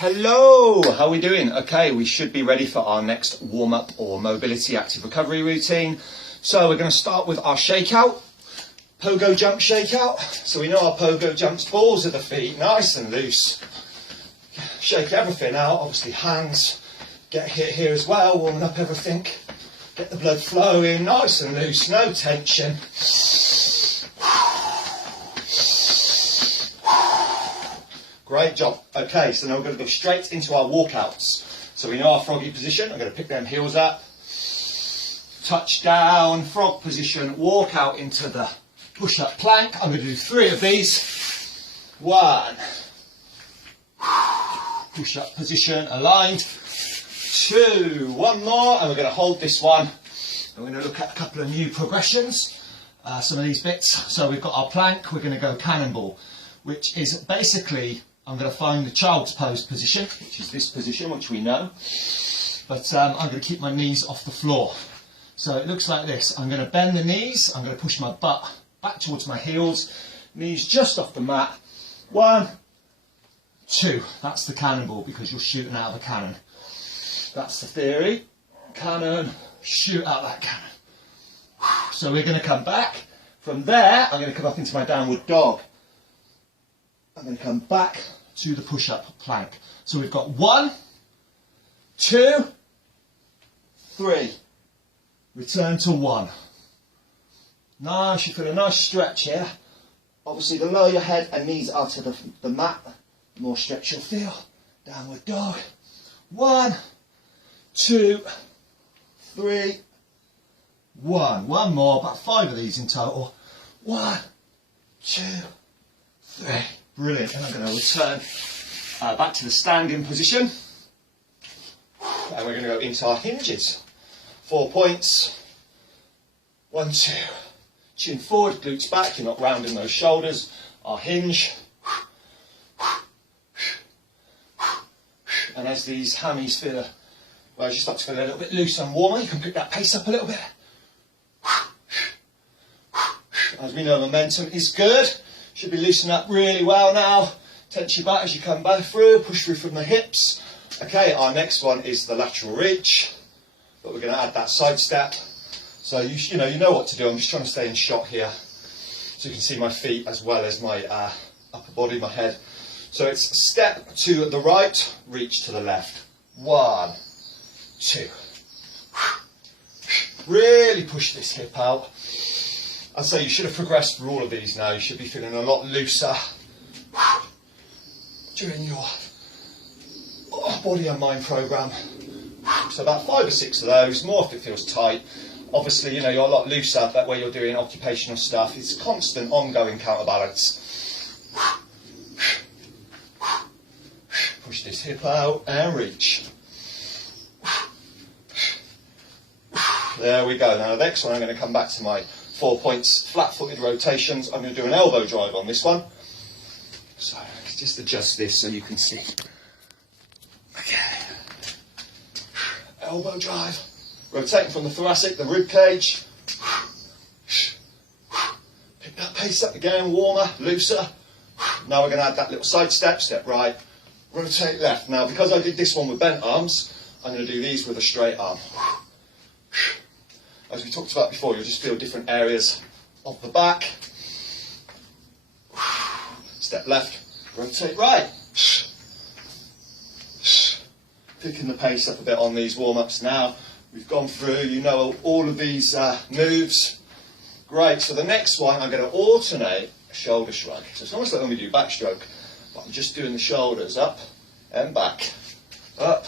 Hello, how are we doing? Okay, we should be ready for our next warm-up or mobility active recovery routine. So we're going to start with our shakeout, pogo jump shakeout. So we know our pogo jumps, balls at the feet, nice and loose. Shake everything out, obviously hands, get hit here as well, warming up everything. Get the blood flowing, nice and loose, no tension. Great job. Okay, so now we're going to go straight into our walkouts. So we know our froggy position. I'm going to pick them heels up. Touch down, frog position, walk out into the push-up plank. I'm going to do 3 of these. 1. Push-up position, aligned. 2. 1 more, and we're going to hold this one. And we're going to look at a couple of new progressions. Some of these bits. So we've got our plank. We're going to go cannonball, which is basically, I'm going to find the child's pose position, which is this position, which we know. But I'm going to keep my knees off the floor. So it looks like this. I'm going to bend the knees. I'm going to push my butt back towards my heels. Knees just off the mat. 1, 2. That's the cannonball because you're shooting out of a cannon. That's the theory. Cannon, shoot out that cannon. So we're going to come back. From there, I'm going to come up into my downward dog. I'm going to come back to the push-up plank. So we've got 1, 2, 3. Return to 1. Nice, you feel a nice stretch here. Obviously, the lower your head and knees are to the mat, the more stretch you'll feel. Downward dog. 1, 2, 3, 1. 1 more, about 5 of these in total. 1, 2, 3. Brilliant. And I'm going to return back to the standing position. And we're going to go into our hinges. 4 points. 1, 2. Chin forward, glutes back. You're not rounding those shoulders. Our hinge. And as these hammies feel, well, as you start to feel a little bit loose and warmer, you can pick that pace up a little bit. As we know, momentum is good. Should be loosening up really well now. Tense your back as you come back through, push through from the hips. Okay, our next one is the lateral reach, but we're going to add that side step. So you know what to do. I'm just trying to stay in shot here, so you can see my feet as well as my upper body, my head. So it's step to the right, reach to the left. 1, 2. Really push this hip out. I'd say you should have progressed through all of these now. You should be feeling a lot looser during your body and mind program. So about 5 or 6 of those, more if it feels tight. Obviously, you're a lot looser that way you're doing occupational stuff. It's constant, ongoing counterbalance. Push this hip out and reach. There we go. Now the next one, I'm going to come back to my 4 points, flat-footed rotations. I'm going to do an elbow drive on this one. So let's just adjust this so you can see. Okay. Elbow drive. Rotating from the thoracic, the rib cage. Pick that pace up again, warmer, looser. Now we're going to add that little side step, step right, rotate left. Now because I did this one with bent arms, I'm going to do these with a straight arm. As we talked about before, you'll just feel different areas of the back. Step left, rotate right. Picking the pace up a bit on these warm-ups now. We've gone through, you know all of these moves. Great, so the next one, I'm going to alternate a shoulder shrug. So it's almost like when we do backstroke, but I'm just doing the shoulders up and back, up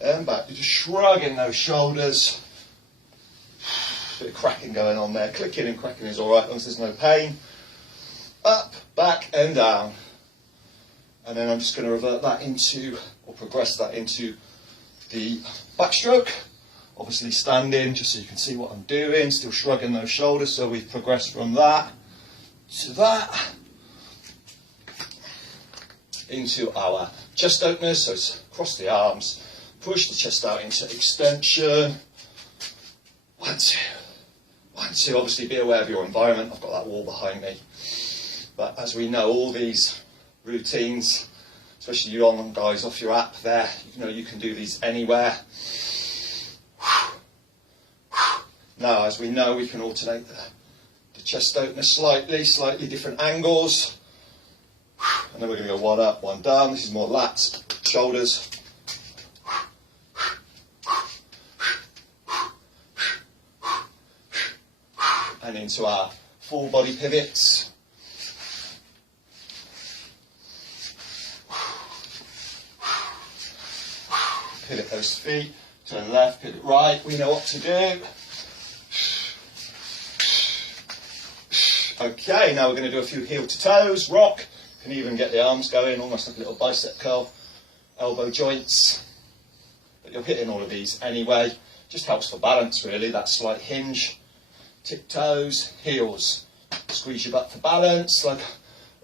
and back. You're just shrugging those shoulders. Bit of cracking going on there. Clicking and cracking is alright, as long as there's no pain. Up, back and down. And then I'm just going to revert that into, or progress that into the backstroke. Obviously standing, just so you can see what I'm doing. Still shrugging those shoulders, so we've progressed from that to that. Into our chest openers, so it's cross the arms. Push the chest out into extension. 1, 2. 1, 2, obviously be aware of your environment. I've got that wall behind me. But as we know, all these routines especially you on guys off your app there. You know you can do these anywhere. Now, as we know, we can alternate the chest opener slightly different angles. And then we're going to go one up, one down. This is more lats, shoulders. And into our full body pivots. Pivot those feet, turn left, pivot right. We know what to do. Okay, now we're going to do a few heel to toes, rock. Can even get the arms going, almost like a little bicep curl, elbow joints. But you're hitting all of these anyway. Just helps for balance really, that slight hinge. Tip toes, heels. Squeeze your butt for balance. Like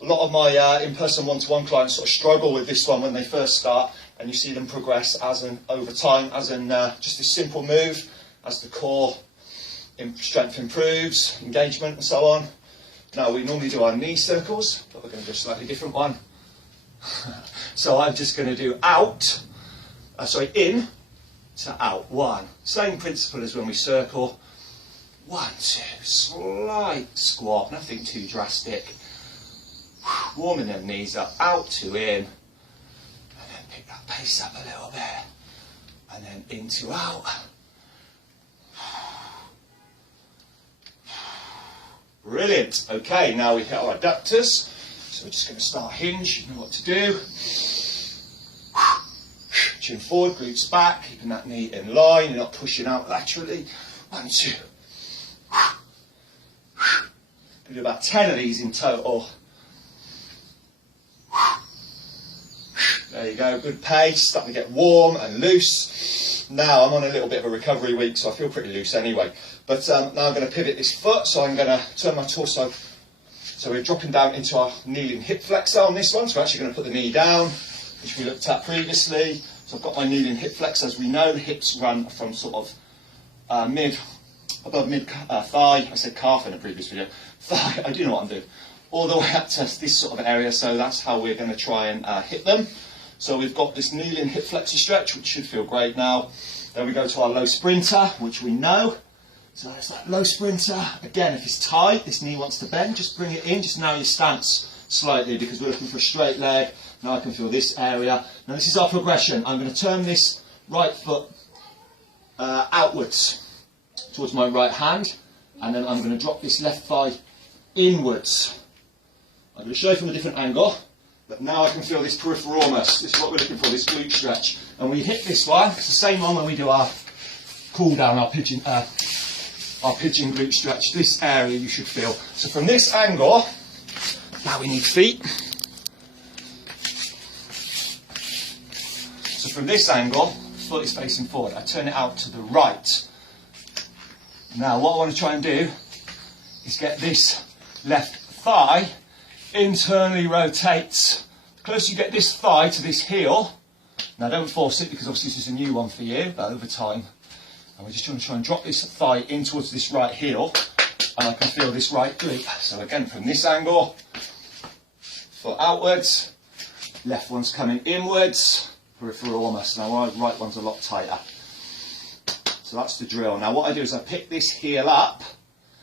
a lot of my in-person one-to-one clients sort of struggle with this one when they first start, and you see them progress over time, as in just this simple move, as the core strength improves, engagement and so on. Now we normally do our knee circles, but we're going to do a slightly different one. So I'm just going to do in to out. One. Same principle as when we circle. 1, 2, slight squat, nothing too drastic. Warming them knees up, out to in, and then pick that pace up a little bit, and then into out. Brilliant. Okay, now we hit our adductors. So we're just going to start hinge. You know what to do. Chin forward, glutes back, keeping that knee in line. You're not pushing out laterally. 1, 2. We'll do about 10 of these in total. There you go, good pace. Starting to get warm and loose. Now I'm on a little bit of a recovery week, so I feel pretty loose anyway. But now I'm going to pivot this foot, so I'm going to turn my torso. So we're dropping down into our kneeling hip flexor on this one. So we're actually going to put the knee down, which we looked at previously. So I've got my kneeling hip flexor. As we know, the hips run from sort of above mid thigh. I said calf in a previous video. Thigh, I do know what I'm doing. All the way up to this sort of area. So that's how we're going to try and hit them. So we've got this kneeling hip flexor stretch, which should feel great now. Then we go to our low sprinter, which we know. So there's that low sprinter. Again, if it's tight, this knee wants to bend, just bring it in, just narrow your stance slightly, because we're looking for a straight leg. Now I can feel this area. Now this is our progression. I'm going to turn this right foot outwards towards my right hand, and then I'm going to drop this left thigh inwards. I'm going to show you from a different angle, but now I can feel this piriformis. This is what we're looking for, this glute stretch. And we hit this one. It's the same one when we do our cool down, our pigeon glute stretch. This area you should feel. So from this angle, now we need feet. So from this angle, foot is facing forward. I turn it out to the right. Now what I want to try and do is get this left thigh internally rotates. The closer you get this thigh to this heel, now don't force it because obviously this is a new one for you, but over time, and we're just going to try and drop this thigh in towards this right heel, and I can feel this right glute. So again, from this angle, foot outwards, left one's coming inwards, piriformis. Now our right one's a lot tighter. So that's the drill. Now what I do is I pick this heel up,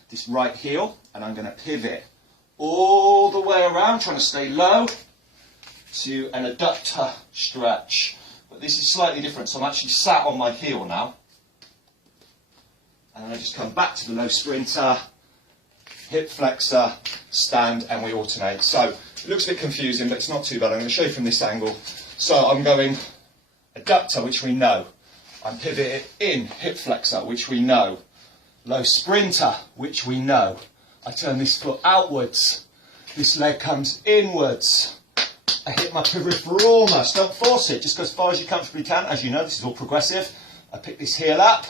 this right heel, and I'm going to pivot all the way around, trying to stay low, to an adductor stretch. But this is slightly different, so I'm actually sat on my heel now. And I just come back to the low sprinter, hip flexor, stand, and we alternate. So it looks a bit confusing, but it's not too bad. I'm going to show you from this angle. So I'm going adductor, which we know. I'm pivoting in, hip flexor, which we know. Low sprinter, which we know. I turn this foot outwards. This leg comes inwards. I hit my piriformis. Don't force it. Just go as far as you comfortably can. As you know, this is all progressive. I pick this heel up.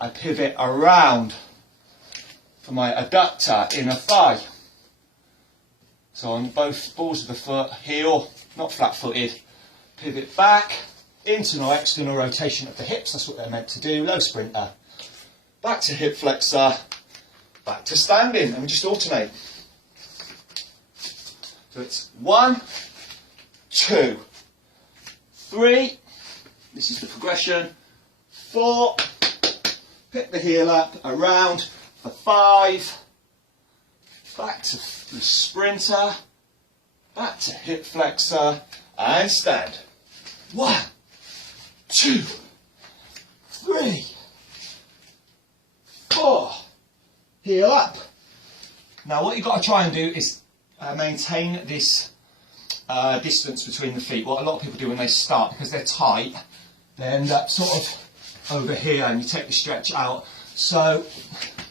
I pivot around for my adductor, inner thigh. So on both balls of the foot, heel, not flat-footed. Pivot back, internal, external rotation of the hips. That's what they're meant to do. Low sprinter. Back to hip flexor. Back to standing, and we just alternate. So it's 1, 2, 3, this is the progression, 4, pick the heel up, around, for 5, back to the sprinter, back to hip flexor, and stand. 1, 2, 3, 4, heel up. Now what you've got to try and do is maintain this distance between the feet. What a lot of people do when they start, because they're tight, they end up sort of over here and you take the stretch out. So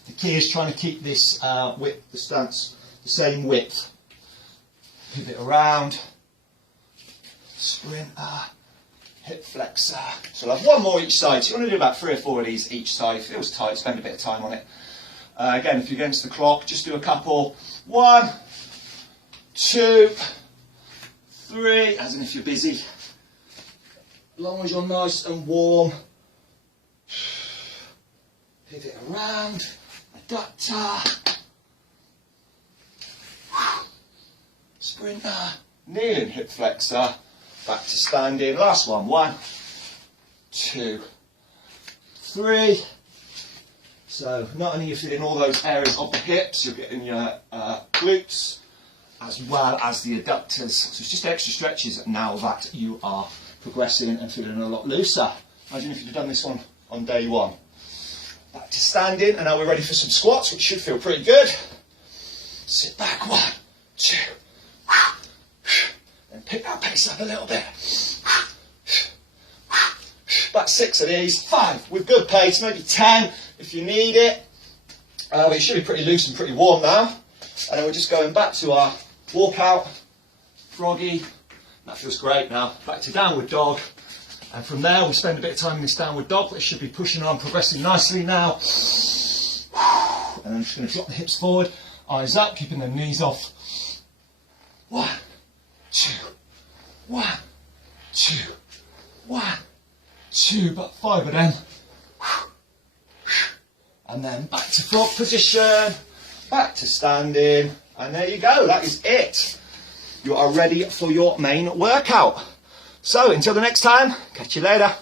the key is trying to keep this width, the stance, the same width. Pivot around, sprinter, hip flexor. So I'll have one more each side. So you want to do about 3 or 4 of these each side. If it feels tight, spend a bit of time on it. Again, if you're against the clock, just do a couple. 1, 2, 3, as in if you're busy. As long as you're nice and warm. Pivot around, adductor, sprinter, kneeling hip flexor, back to standing. Last one. 1, 2, 3. So not only are you feeling all those areas of the hips, you're getting your glutes as well as the adductors. So it's just extra stretches now that you are progressing and feeling a lot looser. Imagine if you'd have done this on day 1. Back to standing, and now we're ready for some squats, which should feel pretty good. Sit back, 1, 2, then pick that pace up a little bit. Back 6 of these, 5 with good pace, maybe 10 if you need it. But it should be pretty loose and pretty warm now. And then we're just going back to our walkout, froggy. That feels great now. Back to downward dog. And from there, we'll spend a bit of time in this downward dog, but it should be pushing on, progressing nicely now. And I'm just going to drop the hips forward, eyes up, keeping the knees off. 1, 2, 1, 2, 1, 2, but 5 of them. And then back to frog position, back to standing, and there you go, that is it. You are ready for your main workout. So until the next time, catch you later.